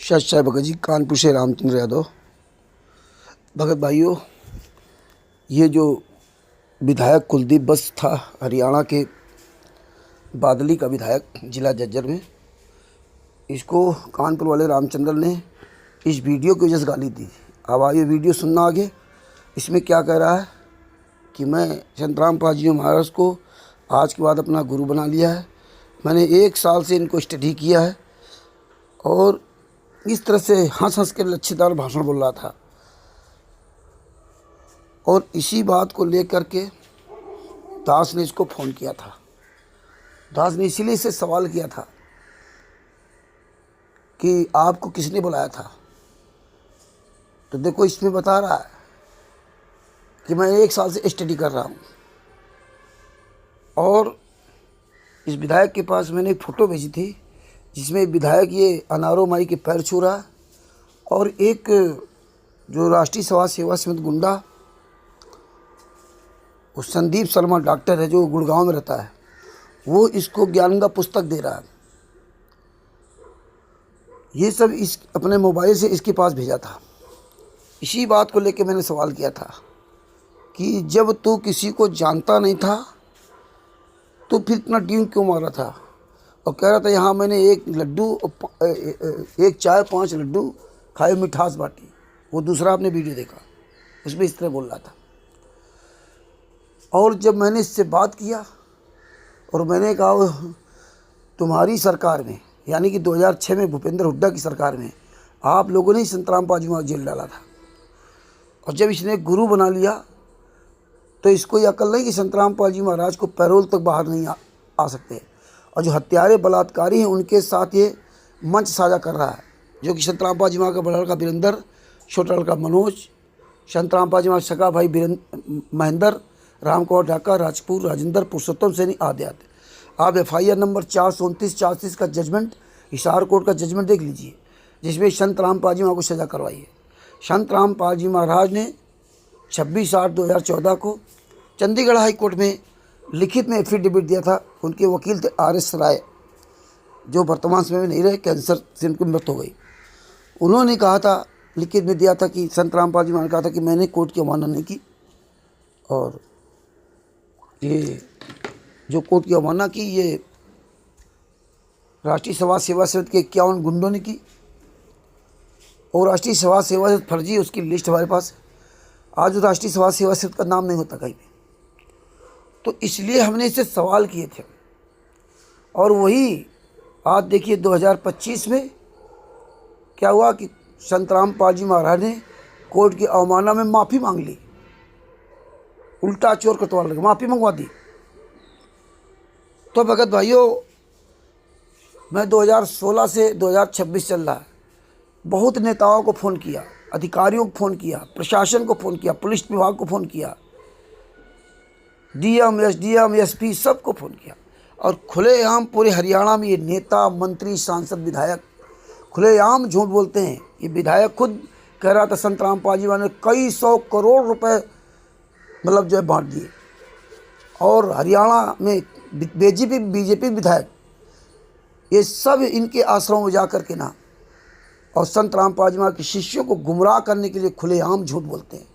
शाह भगत जी, कानपुर से रामचंद्र यादव। भगत भाइयों, ये जो विधायक कुलदीप बस था, हरियाणा के बादली का विधायक, जिला झज्जर में, इसको कानपुर वाले रामचंद्र ने इस वीडियो की वजह से गाली दी। अब आइए वीडियो सुनना आगे। इसमें क्या कह रहा है कि मैं संतराम पाजी महाराज को आज के बाद अपना गुरु बना लिया है। मैंने 1 साल से इनको स्टडी किया है और इस तरह से हंस हंस के लच्छेदार भाषण बोल रहा था। और इसी बात को लेकर के दास ने इसको फ़ोन किया था। दास ने इसीलिए इसे सवाल किया था कि आपको किसने बुलाया था। तो देखो, इसमें बता रहा है कि मैं 1 साल से स्टडी कर रहा हूँ और इस विधायक के पास मैंने एक फ़ोटो भेजी थी जिसमें विधायक ये अनारो माई के पैर छू रहा है और एक जो राष्ट्रीय समाज सेवा समिति गुंडा, वो संदीप शर्मा डॉक्टर है जो गुड़गांव में रहता है, वो इसको ज्ञानदा पुस्तक दे रहा है। ये सब इस अपने मोबाइल से इसके पास भेजा था। इसी बात को लेके मैंने सवाल किया था कि जब तू किसी को जानता नहीं था तो फिर इतना ड्यून क्यों मारा था। और कह रहा था यहाँ मैंने एक चाय 5 लड्डू खाए, मिठास बांटी। वो दूसरा आपने वीडियो देखा, उसमें इस तरह बोल रहा था। और जब मैंने इससे बात किया और मैंने कहा तुम्हारी सरकार में, यानी कि 2006 में भूपेंद्र हुड्डा की सरकार में, आप लोगों ने ही संतराम पाजी महाराज जेल डाला था। और जब इसने गुरु बना लिया तो इसको ये अकल नहीं कि संतराम पाजी महाराज को पैरोल तक बाहर नहीं आ सकते। और जो हत्यारे बलात्कारी हैं उनके साथ ये मंच साझा कर रहा है, जो कि संतराम पाजी महाराज का बड़ा लड़का वीरेंद्र, छोटा लड़का मनोज, संतराम पाजी महाराज सका भाई महेंद्र, राम कुमार ढाका, राजपूत राजेंद्र, पुरुषोत्तम सैनी आदि आदि। आप FIR नंबर 429-44 का जजमेंट, हिसार कोर्ट का जजमेंट देख लीजिए, जिसमें संत राम पाजी महाराज को सज़ा करवाई है। संत राम पाजी महाराज ने 26/8/2014 को चंडीगढ़ हाई कोर्ट में लिखित में एफिडेविट दिया था। उनके वकील थे RS राय, जो वर्तमान समय में नहीं रहे, कैंसर से उनकी मृत्यु हो गई। उन्होंने कहा था, लिखित में दिया था कि संत राम पाजी महाराज ने कहा था कि मैंने कोर्ट की अवमानना नहीं की और ये जो कोर्ट की अवमानना की ये राष्ट्रीय समाज सेवा समिति के 51 गुंडों ने की। और राष्ट्रीय समाज सेवा समिति फर्जी, उसकी लिस्ट हमारे पास है। आज राष्ट्रीय समाज सेवा समिति का नाम नहीं होता कहीं भी। तो इसलिए हमने इससे सवाल किए थे। और वही आज देखिए 2025 में क्या हुआ कि संत राम पाजी महाराज ने कोर्ट की अवमानना में माफ़ी मांग ली। उल्टा चोर कतवाल लगे, माफ़ी मंगवा दी। तो भगत भाइयों, मैं 2016 से 2026 चल रहा है, बहुत नेताओं को फ़ोन किया, अधिकारियों को फ़ोन किया, प्रशासन को फ़ोन किया, पुलिस विभाग को फ़ोन किया, DM, SDM, SP सबको फ़ोन किया। और खुलेआम पूरे हरियाणा में ये नेता, मंत्री, सांसद, विधायक खुलेआम झूठ बोलते हैं। ये विधायक खुद कह रहा था संत राम पाजी महाराज ने कई 100 करोड़ रुपए मतलब जो है बांट दिए। और हरियाणा में BJP विधायक ये सब इनके आश्रमों में जा कर के ना और संत राम पाजी महाराज के शिष्यों को गुमराह करने के लिए खुलेआम झूठ बोलते हैं।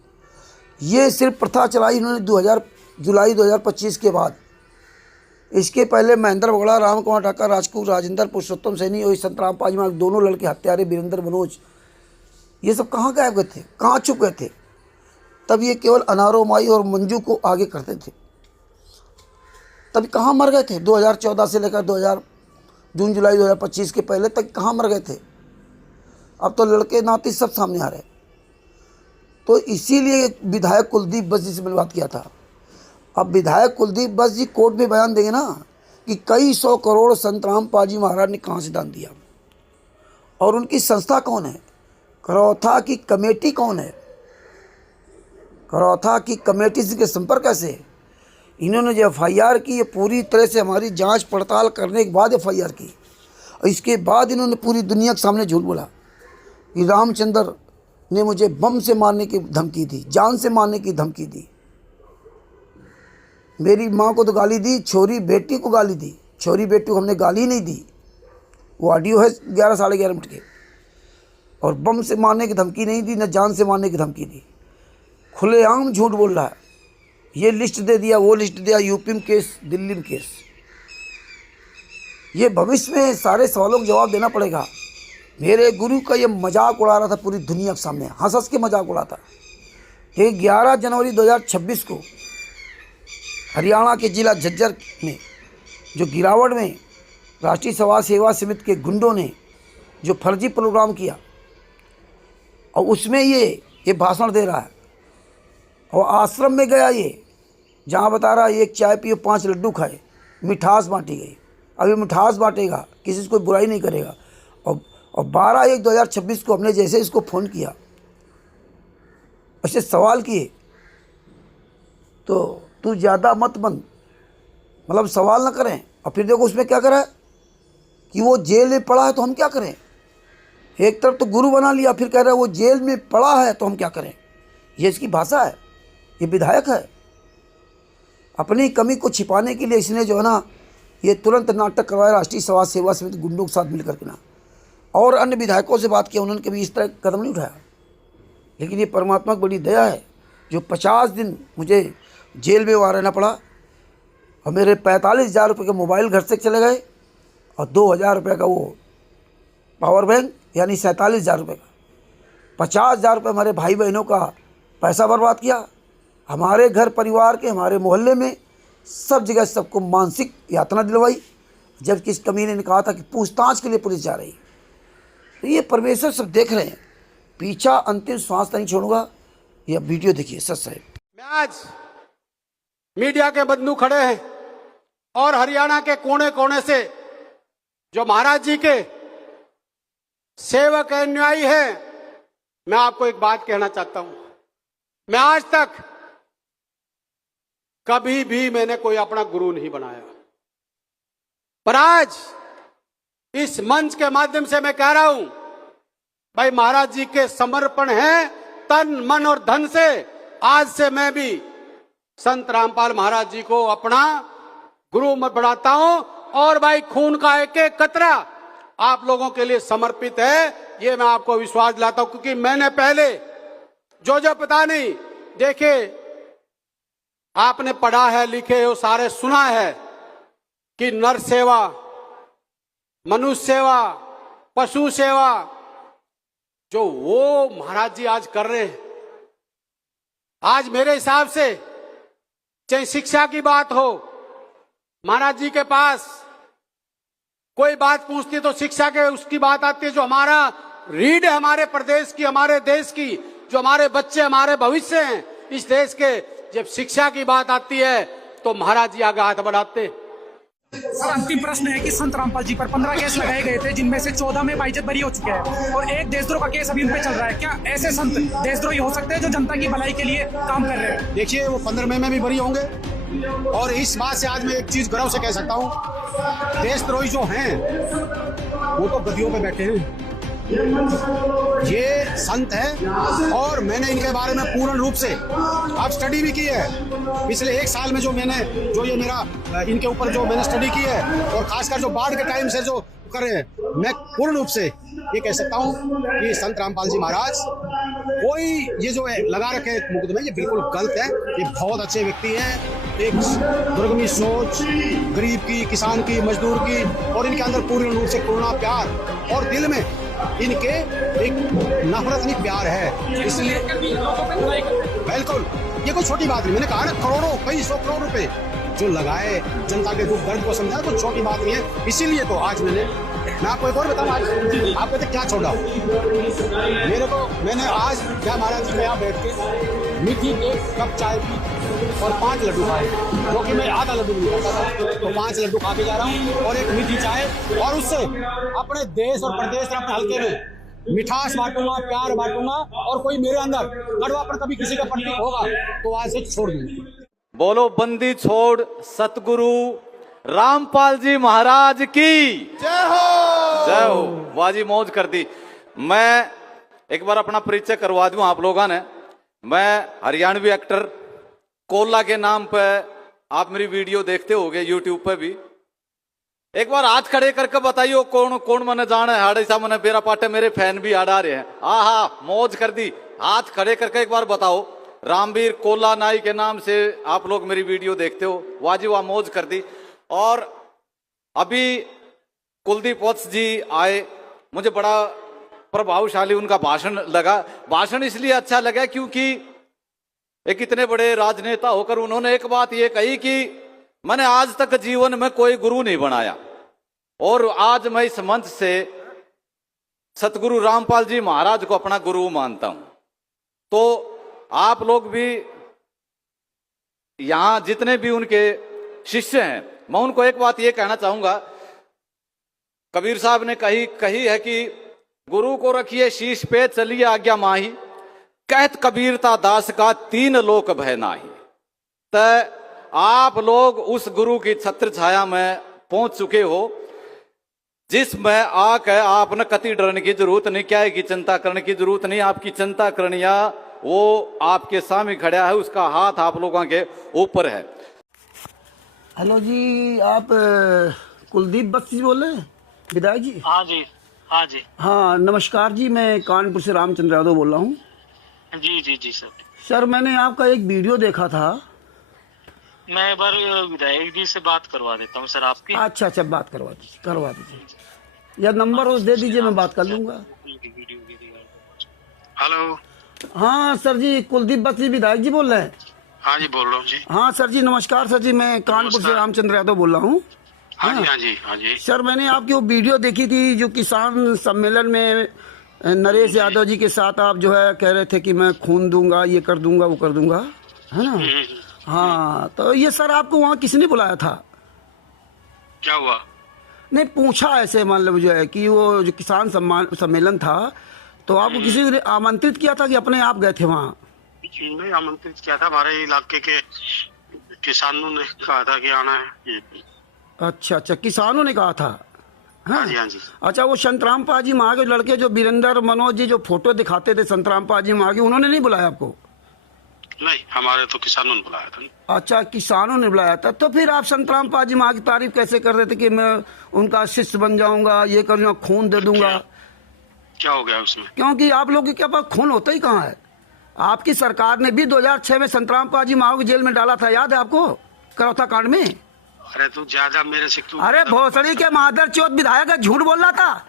ये सिर्फ प्रथा चलाई इन्होंने जुलाई 2025 के बाद। इसके पहले महेंद्र बगड़ा, राम कुमार ढाका, राजपूत राजेंद्र, पुरुषोत्तम सैनी और संत राम पाजी महाराज दोनों लड़के हत्यारे वीरेंद्र, मनोज, ये सब कहाँ गायब गए थे, कहाँ छुप गए थे। तब ये केवल अनारो माई और मंजू को आगे करते थे। तब कहाँ मर गए थे 2014 से लेकर जून जुलाई 2025 के पहले तक कहाँ मर गए थे। अब तो लड़के नाती सब सामने आ रहे। तो इसीलिए विधायक कुलदीप बस जी से मैंने बात किया था। अब विधायक कुलदीप बस जी कोर्ट में बयान देंगे ना कि कई 100 करोड़ संत राम पाजी महाराज ने कहाँ से दान दिया। और उनकी संस्था कौन है, करौथा की कमेटी कौन है, करौथा की कमेटी से के संपर्क कैसे है। इन्होंने जो FIR की, ये पूरी तरह से हमारी जांच पड़ताल करने के बाद FIR की। और इसके बाद इन्होंने पूरी दुनिया के सामने झूठ बोला कि रामचंद्र ने मुझे बम से मारने की धमकी दी, जान से मारने की धमकी दी। मेरी माँ को तो गाली दी, छोरी बेटी को गाली दी। छोरी बेटी को हमने गाली नहीं दी। वो ऑडियो है 11 साढ़े 11 मिनट के। और बम से मारने की धमकी नहीं दी, न जान से मारने की धमकी दी। खुलेआम झूठ बोल रहा है। ये लिस्ट दे दिया, वो लिस्ट दिया, यूपी में केस, दिल्ली में केस। ये भविष्य में सारे सवालों का जवाब देना पड़ेगा। मेरे गुरु का ये मजाक उड़ा रहा था पूरी दुनिया के सामने, हंस हंस के मजाक उड़ाता। ये 11 जनवरी 2026 को हरियाणा के जिला झज्जर में जो गिरावट में राष्ट्रीय समाज सेवा समिति के गुंडों ने जो फर्जी प्रोग्राम किया और उसमें ये भाषण दे रहा है और आश्रम में गया, ये जहाँ बता रहा है एक चाय पिए 5 लड्डू खाए, मिठास बांटी गई। अभी मिठास बांटेगा, किसी से कोई बुराई नहीं करेगा। और 12/1/2026 को हमने जैसे इसको फ़ोन किया, उससे सवाल किए तो तू ज़्यादा मत बन, मतलब सवाल ना करें। और फिर देखो उसमें क्या करा है कि वो जेल में पड़ा है तो हम क्या करें। एक तरफ तो गुरु बना लिया, फिर कह रहा है वो जेल में पड़ा है तो हम क्या करें। ये इसकी भाषा है, ये विधायक है। अपनी कमी को छिपाने के लिए इसने जो है ना ये तुरंत नाटक करवाया राष्ट्रीय समाज सेवा समिति गुंडों के साथ मिलकर के ना। और अन्य विधायकों से बात किया, उन्होंने कभी इस तरह कदम नहीं उठाया। लेकिन ये परमात्मा की बड़ी दया है जो 50 दिन मुझे जेल में वहाँ रहना पड़ा और मेरे 45,000 रुपये के मोबाइल घर से चले गए और 2,000 रुपये का वो पावर बैंक, यानी 47,000 रुपये का। 50,000 रुपये हमारे भाई बहनों का पैसा बर्बाद किया। हमारे घर परिवार के, हमारे मोहल्ले में सब जगह सबको मानसिक यातना दिलवाई, जबकि इस कमीने ने कहा था कि पूछताछ के लिए पुलिस जा रही है। तो ये परमेश्वर सब देख रहे हैं, पीछा अंतिम श्वास नहीं छोड़ूंगा। ये वीडियो देखिए। सच साहब, मैं आज मीडिया के बंधु खड़े हैं और हरियाणा के कोने कोने से जो महाराज जी के सेवक अनुयायी हैं, मैं आपको एक बात कहना चाहता हूं। मैं आज तक कभी भी मैंने कोई अपना गुरु नहीं बनाया, पर आज इस मंच के माध्यम से मैं कह रहा हूं, भाई महाराज जी के समर्पण है तन मन और धन से। आज से मैं भी संत रामपाल महाराज जी को अपना गुरु मत बढ़ाता हूं और भाई खून का एक एक कतरा आप लोगों के लिए समर्पित है, ये मैं आपको विश्वास दिलाता हूं। क्योंकि मैंने पहले जो पता नहीं देखे, आपने पढ़ा है, लिखे हो, सारे सुना है कि नर सेवा, मनुष्य सेवा, पशु सेवा, जो वो महाराज जी आज कर रहे हैं। आज मेरे हिसाब से चाहे शिक्षा की बात हो, महाराज जी के पास कोई बात पूछती तो शिक्षा के उसकी बात आती है। जो हमारा रीढ़ है हमारे प्रदेश की, हमारे देश की, जो हमारे बच्चे हमारे भविष्य हैं इस देश के, जब शिक्षा की बात आती है तो महाराज जी आगे हाथ बढ़ाते। सर, अंतिम प्रश्न है कि संत रामपाल जी पर 15 केस लगाए गए थे, जिनमें से 14 में बाइज्जत बरी हो चुके हैं और एक देशद्रोह का केस अभी उन पे चल रहा है। क्या ऐसे संत देशद्रोही हो सकते हैं जो जनता की भलाई के लिए काम कर रहे हैं? देखिए, वो 15 में भी बरी होंगे और इस बात से आज मैं एक चीज गर्व से कह सकता हूँ, देशद्रोही जो हैं वो तो गद्दियों पे बैठे हैं। ये संत है और मैंने इनके बारे में पूर्ण रूप से आप स्टडी भी की है। पिछले 1 साल में जो ये मेरा इनके ऊपर जो मैंने स्टडी की है और खासकर जो बाढ़ के टाइम से जो कर रहे हैं, मैं पूर्ण रूप से ये कह सकता हूँ कि संत रामपाल जी महाराज कोई ये जो है लगा रखे मुकदमे, ये बिल्कुल गलत है। ये बहुत अच्छे व्यक्ति हैं, एक दुर्गमी सोच, गरीब की, किसान की, मजदूर की, और इनके अंदर पूर्ण रूप से करुणा, प्यार और दिल में इनके एक नफरत नहीं प्यार है। इसलिए बिल्कुल ये कोई छोटी बात नहीं। मैंने कहा ना, करोड़ों, कई 100 करोड़ रुपए जो लगाए, जनता के दुख दर्द को समझा, तो छोटी बात नहीं है। इसीलिए तो आज मैं आपको एक और बताऊं, आज आप कहते क्या छोड़ा मैंने आज क्या महाराज जी में यहाँ बैठ के मीठी 1 कप चाय पी और 5 लड्डू खाए, जो कि मैं आधा लड्डू नहीं खाता था, तो 5 लड्डू खा के जा रहा हूँ और एक मीठी चाय, और उससे अपने देश और प्रदेश और अपने हल्के में मिठास बांटूंगा, प्यार बांटूंगा, और कोई मेरे अंदर कड़वा पर कभी किसी का प्रतीक होगा तो आज से छोड़ दूंगा। बोलो बंदी छोड़ सतगुरु रामपाल जी महाराज की जय हो, जय हो। वाजी मौज कर दी। मैं एक बार अपना परिचय करवा दूं आप लोगों ने। मैं हरियाणवी एक्टर कोला के नाम पे, आप मेरी वीडियो देखते होंगे यूट्यूब पे भी। एक बार हाथ खड़े करके बताइयो कौन कौन मने जाने हाड़े सा मने बेरा पाटे मेरे फैन भी आड़ा रहे हैं। आहा मौज कर दी। हाथ खड़े करके एक बार बताओ। रामवीर कोला नाई के नाम से आप लोग मेरी वीडियो देखते हो, वाजी वाह मौज कर दी। और अभी कुलदीप वत्स जी आए, मुझे बड़ा प्रभावशाली उनका भाषण लगा। भाषण इसलिए अच्छा लगा क्योंकि एक इतने बड़े राजनेता होकर उन्होंने एक बात ये कही कि मैंने आज तक जीवन में कोई गुरु नहीं बनाया और आज मैं इस मंच से सतगुरु रामपाल जी महाराज को अपना गुरु मानता हूं। तो आप लोग भी यहां जितने भी उनके शिष्य हैं, मैं उनको एक बात ये कहना चाहूंगा। कबीर साहब ने कही है कि गुरु को रखिए शीश पे चलिए आज्ञा माही, कहत कबीरता दास का तीन लोक भय नाही। तो आप लोग उस गुरु की छत्र छाया में पहुंच चुके हो जिसमें आके आपने कति डरने की जरूरत नहीं, क्या है कि चिंता करने की जरूरत नहीं। आपकी चिंता करनिया वो आपके सामने खड़ा है, उसका हाथ आप लोगों के ऊपर है। हेलो जी, आप कुलदीप वत्स जी बोल रहे हैं, विधायक जी? हाँ जी, हाँ जी, हाँ नमस्कार जी, मैं कानपुर से रामचंद्र यादव बोल रहा हूँ। जी जी जी सर। सर मैंने आपका एक वीडियो देखा था। मैं एक बार विधायक जी से बात करवा देता हूँ सर आपकी। अच्छा बात करवा दीजिए या नंबर दे दीजिए, मैं बात कर लूंगा। हेलो। हाँ सर जी, कुलदीप वत्स जी विधायक जी बोल रहे हैं? हाँ जी बोल रहा हूँ जी। हाँ सर जी नमस्कार सर जी, मैं कानपुर से रामचंद्र यादव बोल रहा हूँ। हाँ जी, हाँ जी, हाँ जी। सर मैंने आपकी वो वीडियो देखी थी जो किसान सम्मेलन में नरेश यादव जी के साथ आप जो है कह रहे थे कि मैं खून दूंगा, ये कर दूंगा, वो कर दूंगा, है ना? हाँ तो ये सर आपको वहाँ किसने बुलाया था? क्या हुआ? नहीं पूछा ऐसे, मान लो जो है कि वो जो किसान सम्मेलन था तो आपको किसी ने आमंत्रित किया था कि अपने आप गए थे वहाँ? नहीं आमंत्रित किया था, हमारे इलाके के किसानों ने कहा था कि आना है। अच्छा किसानों ने कहा था? हाँ जी, हाँ जी। अच्छा वो संतराम पाजी माँ के लड़के जो वीरेंद्र मनोज जी जो फोटो दिखाते थे संतराम पाजी माँ की, उन्होंने नहीं बुलाया आपको? नहीं, हमारे तो किसानों ने बुलाया था। अच्छा किसानों ने बुलाया था, तो फिर आप संतराम पाजी माँ की तारीफ कैसे कर रहे थे कि मैं उनका शिष्य बन जाऊंगा, ये करूंगा, खून दे दूंगा? क्या हो गया उसमें? क्योंकि आप लोगों के पास खून होता ही कहाँ है। आपकी सरकार ने भी 2006 में संतराम पाजी माँ को जेल में डाला था, याद है आपको, करौथा कांड में? अरे तू ज्यादा मेरे से क्यों? अरे भोसड़ी के मादर चौथ विधायक है, झूठ बोल रहा था,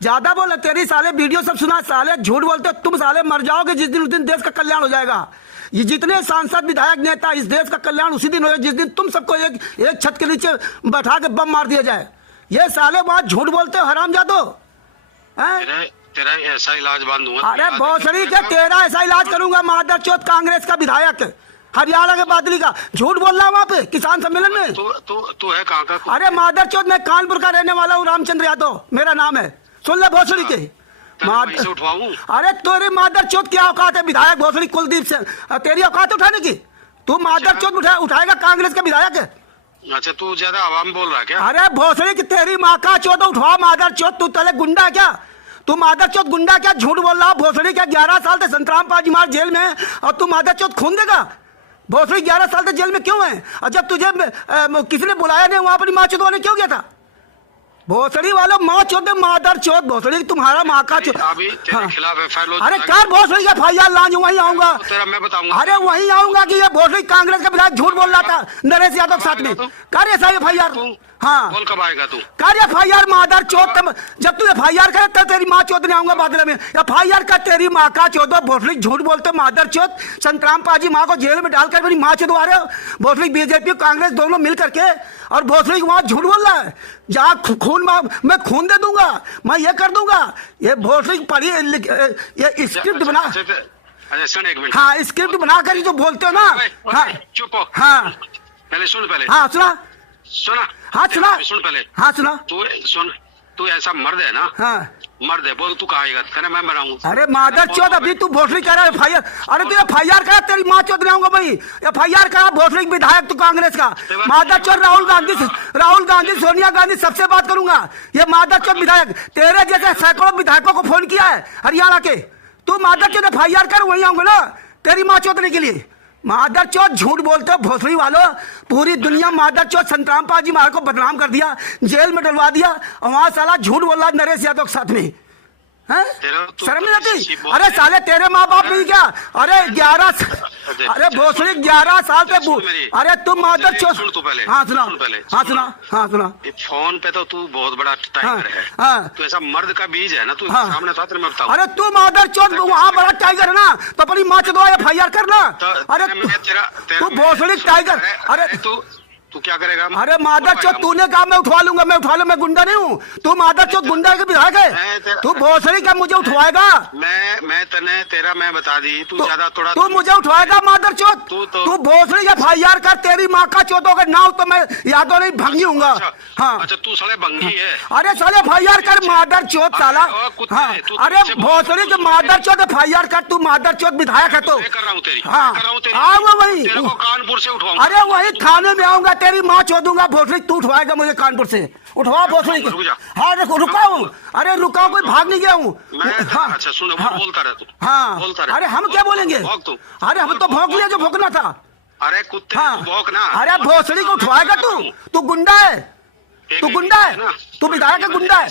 ज्यादा बोला। तेरी साले वीडियो सब सुना, साले झूठ बोलते, तुम साले मर जाओगे जिस दिन, उस दिन देश का कल्याण हो जाएगा। ये जितने सांसद विधायक नेता, इस देश का कल्याण उसी दिन होगा जिस दिन तुम सबको एक छत के नीचे बैठा के बम मार दिया जाए। ये साले वहां झूठ बोलते हो हरामजादो। तेरा ऐसा इलाज बांधूंगा। अरे भोसड़ी के तेरा ऐसा इलाज करूंगा, मादर चौथ कांग्रेस का विधायक हरियाणा के बादली का, झूठ बोल रहा हूँ वहाँ पे किसान सम्मेलन में। तू है कहाँ का? अरे मादर चौथ, मैं कानपुर का रहने वाला हूँ, रामचंद्र यादव मेरा नाम है, सुन ले भोसड़ी के। अरे तेरे मादर चौथ क्या औकात है विधायक भोसड़ी कुलदीप से, तेरी औकात उठाने की? तू मादर चौथ उठाएगा कांग्रेस का विधायक है? अच्छा तू ज्यादा आवाम बोल रहा है क्या? अरे भोसड़ी की तेरी माँ का चौथ उठवा, मादर चौथ तू तले गुंडा क्या? तू मादर चौथ गुंडा क्या? झूठ बोल रहा भोसड़ी क्या? 11 साल से संतराम पाजी मार जेल में और तू मादर चौथ खून देगा? भोसड़ी 11 साल से जेल में क्यों है? और जब तुझे किसी ने बुलाया नहीं वहां अपनी माँ चौधरी क्यों गया था? भोसड़ी वालों माँ चौथ मादर चौथ, भोसड़ी तुम्हारा माँ का चौथ। अभी तेरे खिलाफ FIR। अरे कार भोसड़ी का FIR लाऊं, वहीं आऊंगा। तेरा मैं बताऊंगा। अरे वहीं आऊंगा कि ये भोसड़ी कांग्रेस का विधायक झूठ बोल रहा था नरेश यादव के साथ में। कर ऐसा FIR। हाँ बोल कब आएगा तू? कर FIR मादर चौथ, जब तू FIR करे तब तेरी माँ चौथ नहीं आऊंगा बादल में। FIR का तेरी माँ का चौथ, भोसड़ी झूठ बोलते मादर चौथ, संतराम पाजी माँ को जेल में डालकर मेरी माँ चौथ आ रहे हो। भोसड़ी BJP कांग्रेस दोनों मिल करके, और भोसड़ी वहां झूठ बोल रहा है जहाँ खून मैं खून दे दूंगा, मैं ये कर दूंगा। ये भोसड़ी पढ़ी ये स्क्रिप्ट बना। अच्छा सुन एक मिनट। हाँ स्क्रिप्ट बनाकर जो बोलते हो ना। हाँ चुप हो। हाँ पहले सुन, पहले हाँ सुना, हाँ सुना, सुन पहले, हाँ सुना। तू सुन, तू ऐसा मर्द है ना? हाँ मर्द है, बोल तू कहाँ आएगा? कहना मैं बनाऊंगा। अरे मादर चौथ, अभी तू भोसड़ी कह रहा है FIR। अरे तू FIR करा, तेरी माँ चौथ नहीं आऊंगा भाई। FIR करा भोसड़ी विधायक तू कांग्रेस का। मादर चौथ राहुल गांधी सोनिया गांधी सबसे बात करूंगा। ये मादर चौथ विधायक तेरे जैसे सैकड़ों विधायकों को फोन किया है हरियाणा के। तू मादर चौथ FIR कर, वहीं आऊंगा ना तेरी माँ चौथने के लिए। मादर चौथ झूठ बोलते हो भोसड़ी वालों। पूरी दुनिया मादर चौथ संतराम पाजी महाराज को बदनाम कर दिया, जेल में डलवा दिया, और वहां साला झूठ बोल रहा है नरेश यादव के साथ में। हैं? शर्म नहीं आती? अरे साले तेरे माँ बाप नहीं क्या? अरे 11 अरे भोसड़ी 11 साल से अरे तुम मादर चौथ। हाँ सुना, हाँ सुना, हाँ सुना। फोन पे तो तू बहुत बड़ा टाइगर है। हाँ। तू ऐसा मर्द का बीज है ना, तू हाँ। सामने था, तेरे मैं बताऊं। अरे तू मादर चौथ वहाँ बड़ा टाइगर है ना, तो अपनी माँ चौथ FIR करना। अरे तू भोसड़ी टाइगर। अरे तू क्या करेगा? अरे मादर चौथ तूने कहा मैं उठवा लूंगा, मैं उठवा लूं, मैं गुंडा नहीं हूँ। तू मादर चौथ गुंडा के विधायक है, तू भोसड़ी क्या मुझे उठवाएगा? मैं तने तेरा मैं बता दी, तू ज्यादा थोड़ा तू मुझे उठवाएगा मादर चौथ? तू भोसड़ी का FIR कर, तेरी माँ का चौथ होगा ना, तो मैं यादव नहीं भंगी हूँ। हाँ अच्छा तू साले भंगी है। अरे साले FIR कर मादर चौथ साला। हाँ अरे भोसड़ी के मादर चौथ FIR कर, तू मादर चौथ विधायक है तो। कर रहा हूँ तेरी, हाँ आऊंगा वही, कानपुर से उठाऊंगा। अरे वही थाने में आऊंगा, तेरी माँ चौधूंगा भोसड़ी, तू उठवाएगा मुझे कानपुर से। उठवा भोसड़ी को। हाँ रुका हूँ, अरे रुका, कोई भाग नहीं गया हूँ। हाँ अच्छा सुनो, बोलता रह तू। हाँ बोलता रह। अरे हम क्या बोलेंगे? अरे हम तो भौंक लिया जो भौंकना था। अरे कुत्ते भौंकना। अरे भोसड़ी को उठवाएगा तू गुंडा है, तू गुंडा है, तू विधायक का गुंडा है।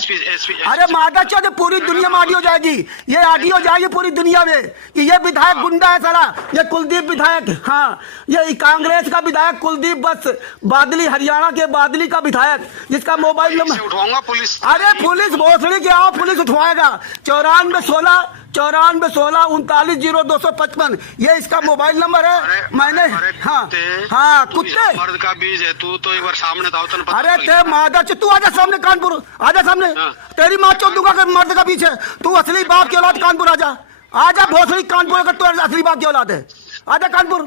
अरे मादर चौथ पूरी दुनिया में आडी हो जाएगी, ये आडी हो जाएगी पूरी दुनिया में कि ये विधायक गुंडा है साला। ये कुलदीप विधायक, हाँ ये कांग्रेस का विधायक कुलदीप बस बादली, हरियाणा के बादली का विधायक, जिसका मोबाइल नंबर उठाऊंगा पुलिस। अरे पुलिस भोसड़ी के आओ, पुलिस उठवाएगा। 9416 ये इसका मोबाइल नंबर है। मैंने हाँ हाँ कुत्ते मर्द का बीज है तू, तो एक बार सामने था। अरे ते मादर चौथ, तू आजा सामने कानपुर, आजा सामने। तेरी माँ चौथ दूंगा कि मर्द का बीच है। तू असली बाप की औलाद कानपुर आजा, आजा भोसड़ी कानपुर, अगर तू असली बाप की औलाद है आजा कानपुर।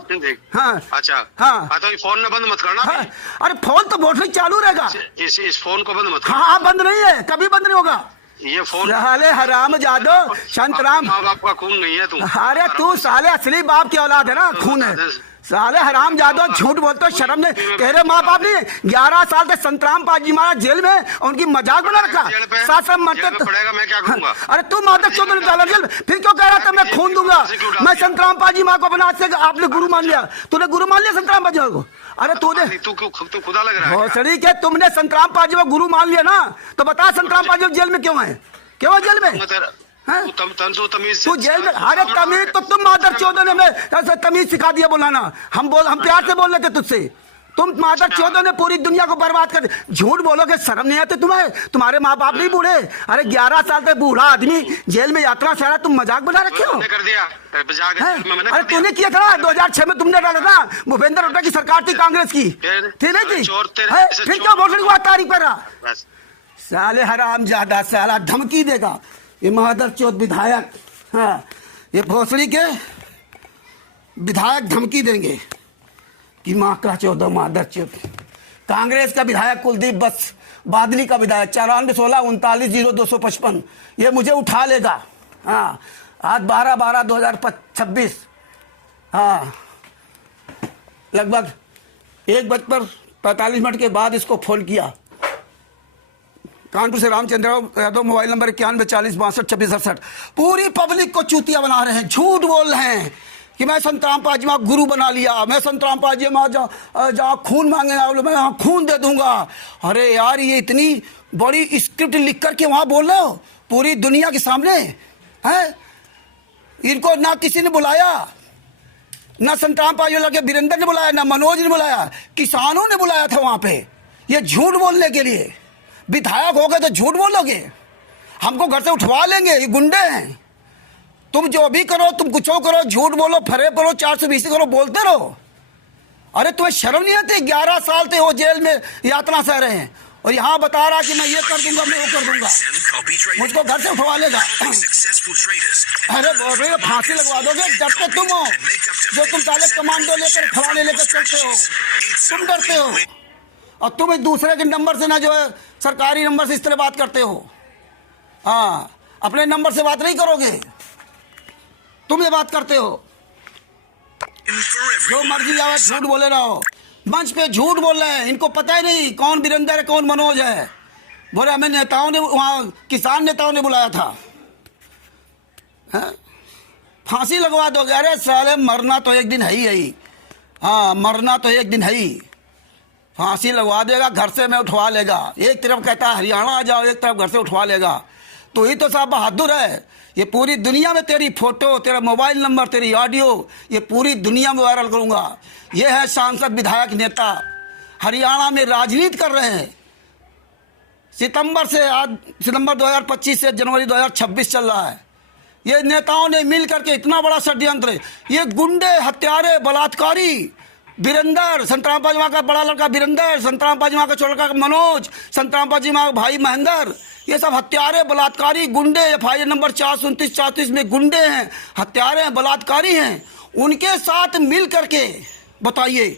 हाँ अच्छा हाँ तो ये फोन न बंद मत करना। हाँ। अरे फोन तो भोसड़ी चालू रहेगा। इस फोन को बंद मत करना। हाँ बंद नहीं है, कभी बंद नहीं होगा ये फोन। साले हराम जादो संतराम, माँ बाप का खून नहीं है तू। अरे तू साले असली बाप की औलाद है ना, खून है। साले हराम जादो झूठ बोलते हो, शर्म नहीं? तेरे माँ बाप ने 11 साल से संतराम पाजी महाराज जेल में, उनकी मजाक बना रखा। साथ मरते पड़ेगा, मैं क्या करूंगा? अरे तू मादर चौथ ने डाला जेल, फिर क्यों कह रहा था मैं खून दूंगा? मैं संतराम पाजी माँ को अपना से आपने गुरु मान लिया, तूने गुरु मान लिया संतराम पाजी को। अरे तूने तू खुदा लग रहा है भोसड़ी के, तुमने संतराम पाजी को गुरु मान लिया ना, तो बता संतराम पाजी जेल में क्यों है? क्यों जेल में? तू जेल में? अरे तमीज तो तुम मादर चौथ ने में तमीज सिखा दिया बोलाना। हम प्यार से बोल रहे थे तुझसे, तुम मादर चौथ ने पूरी दुनिया को बर्बाद कर। झूठ बोलोगे, शर्म नहीं आती तुम्हें? तुम्हारे माँ बाप नहीं बूढ़े? अरे 11 साल से बूढ़ा आदमी जेल में यात्रा सारा, तुम मजाक बना रखे हो। कर दिया अरे तूने किया था 2006 में, तुमने डाला था। भूपेंद्र हुड्डा की सरकार थी कांग्रेस की, थी नहीं थी? फिर क्यों भोसड़ी को तारीख पर रहा? साले हराम ज्यादा, साला धमकी देगा ये मादर चौथ विधायक। हाँ ये भोसड़ी के विधायक धमकी देंगे कि माँ का चौदह मादर चौथ। कांग्रेस का विधायक कुलदीप बस बादली का विधायक 9416 ये मुझे उठा लेगा। हाँ आज 12/12/2026 हाँ लगभग 1:45 के बाद इसको फोन किया। कानपुर से रामचंद्र यादव, मोबाइल नंबर 9140622668। पूरी पब्लिक को चूतिया बना रहे हैं, झूठ बोल रहे हैं कि मैं संतराम पाजी माँ गुरु बना लिया, मैं संतराम पाजी माँ जहाँ खून मांगे मैं वहाँ खून दे दूंगा। अरे यार ये इतनी बड़ी स्क्रिप्ट लिख करके वहाँ बोल रहे हो पूरी दुनिया के सामने है? इनको ना किसी ने बुलाया, ना संतराम पाजी लगे वीरेंद्र ने बुलाया, ना मनोज ने बुलाया, किसानों ने बुलाया था वहाँ पे ये झूठ बोलने के लिए। विधायक हो गए तो झूठ बोलोगे? हमको घर से उठवा लेंगे, ये गुंडे हैं। तुम जो भी करो, तुम कुछ करो, झूठ बोलो, फरे करो, 420 करो, बोलते रहो। अरे तुम्हें शर्म नहीं आती? 11 साल से वो जेल में यातना सह रहे हैं और यहाँ बता रहा कि मैं ये कर दूंगा, मैं वो कर दूंगा। मुझको घर से उठवा लेगा। अरे बोल फांसी लगवा दोगे, डरते तुम हो जो तुम साले कमांडो लेकर फलाने लेकर चलते हो, तुम डरते हो। और तुम एक दूसरे के नंबर से ना जो है सरकारी नंबर से इस तरह बात करते हो। हाँ अपने नंबर से बात नहीं करोगे, तुम ये बात करते हो। जो मर्जी आवे झूठ बोले रहो, मंच पे झूठ बोल रहे हैं। इनको पता ही नहीं कौन वीरेंद्र है कौन मनोज है। बोले हमें नेताओं ने, वहाँ किसान नेताओं ने बुलाया था। फांसी लगवा दोगे? अरे साले मरना तो एक दिन है ही। हाँ, मरना तो एक दिन है ही, फांसी लगवा देगा, घर से मैं उठवा लेगा। एक तरफ कहता है हरियाणा आ जाओ, एक तरफ घर से उठवा लेगा। तो ही तो साहब बहादुर है। ये पूरी दुनिया में तेरी फोटो, तेरा मोबाइल नंबर, तेरी ऑडियो, ये पूरी दुनिया में वायरल करूंगा। ये है सांसद, विधायक, नेता, हरियाणा में राजनीति कर रहे हैं। सितंबर 2025 से जनवरी 2026 चल रहा है। ये नेताओं ने मिल करके इतना बड़ा षड्यंत्र, ये गुंडे, हत्यारे, बलात्कारी, वीरेंद्र, संतराम पाजमा का बड़ा लड़का वीरेंद्र, संतराम पाजमा का छोटा लड़का मनोज, संतराम पाजमा का भाई महेंद्र, ये सब हत्यारे, बलात्कारी, गुंडे, एफआईआर नंबर 429-34 में गुंडे हैं, हत्यारे हैं, बलात्कारी हैं। उनके साथ मिल करके बताइए,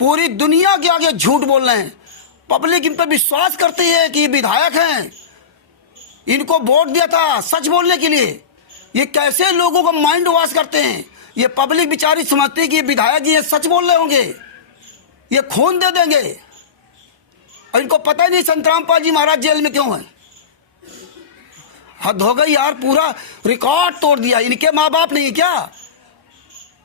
पूरी दुनिया के आगे झूठ बोल रहे हैं। पब्लिक इन पर विश्वास करती है कि ये विधायक हैं, इनको वोट दिया था सच बोलने के लिए। ये कैसे लोगों को माइंड वॉश करते हैं। ये पब्लिक बेचारी समझती है कि ये विधायक जी ये सच बोल रहे होंगे, ये खून दे देंगे, और इनको पता ही नहीं संतराम पाल जी महाराज जेल में क्यों है। हद हो गई यार, पूरा रिकॉर्ड तोड़ दिया। इनके माँ बाप नहीं क्या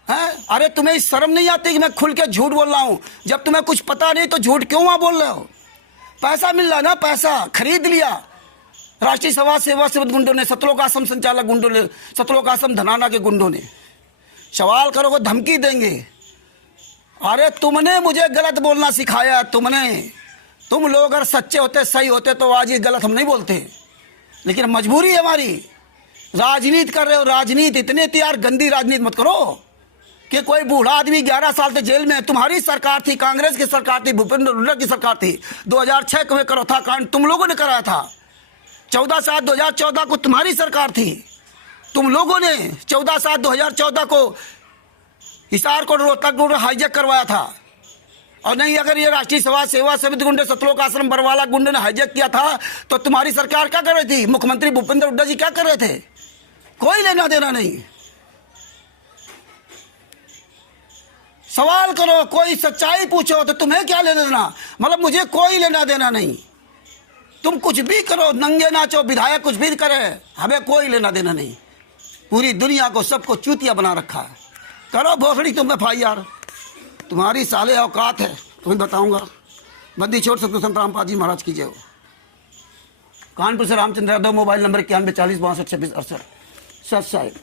है? अरे तुम्हें शर्म नहीं आती कि मैं खुल के झूठ बोल रहा हूं? जब तुम्हें कुछ पता नहीं तो झूठ क्यों वहां बोल रहे हो? पैसा मिल रहा ना, पैसा खरीद लिया राष्ट्रीय समाज सेवा से गुंडों ने, सतलोक आश्रम संचालक गुंडों ने, सतलोक आश्रम धनाना के गुंडों ने। सवाल करोगे धमकी देंगे। अरे तुमने मुझे गलत बोलना सिखाया, तुम लोग अगर सच्चे होते, सही होते तो आज ये गलत हम नहीं बोलते, लेकिन मजबूरी है हमारी। राजनीति कर रहे हो, राजनीति इतने तैयार, गंदी राजनीति मत करो कि कोई बूढ़ा आदमी 11 साल से जेल में है। तुम्हारी सरकार थी, कांग्रेस की सरकार थी, भूपेंद्र हुड्डा की सरकार थी। 2006 में करो था कांड, तुम लोगों ने कराया था। 14/7/2014 को तुम्हारी सरकार थी, तुम लोगों ने 14/7/2014 को हिसार को रोहतक को हाईजैक करवाया था। और नहीं, अगर ये राष्ट्रीय समाज सेवा समिति गुंडे, सतलोक आश्रम बरवाला गुंडे ने हाईजैक किया था तो तुम्हारी सरकार क्या कर रही थी? मुख्यमंत्री भूपेंद्र हुड्डा जी क्या कर रहे थे? कोई लेना देना नहीं। सवाल करो, कोई सच्चाई पूछो तो तुम्हें क्या लेना देना? मतलब मुझे कोई लेना देना नहीं। तुम कुछ भी करो, नंगे नाचो, विधायक कुछ भी करे, हमें कोई लेना देना नहीं। पूरी दुनिया को, सबको चूतिया बना रखा है। करो भोसड़ी तुम FIR, तुम्हारी साले औकात है, तुम्हें बताऊंगा। बंदी छोड़ सकते संतराम पाल जी महाराज की जय हो। कानपुर से रामचंद्र यादव, मोबाइल नंबर 91 40 62 26 68। सच साहिब।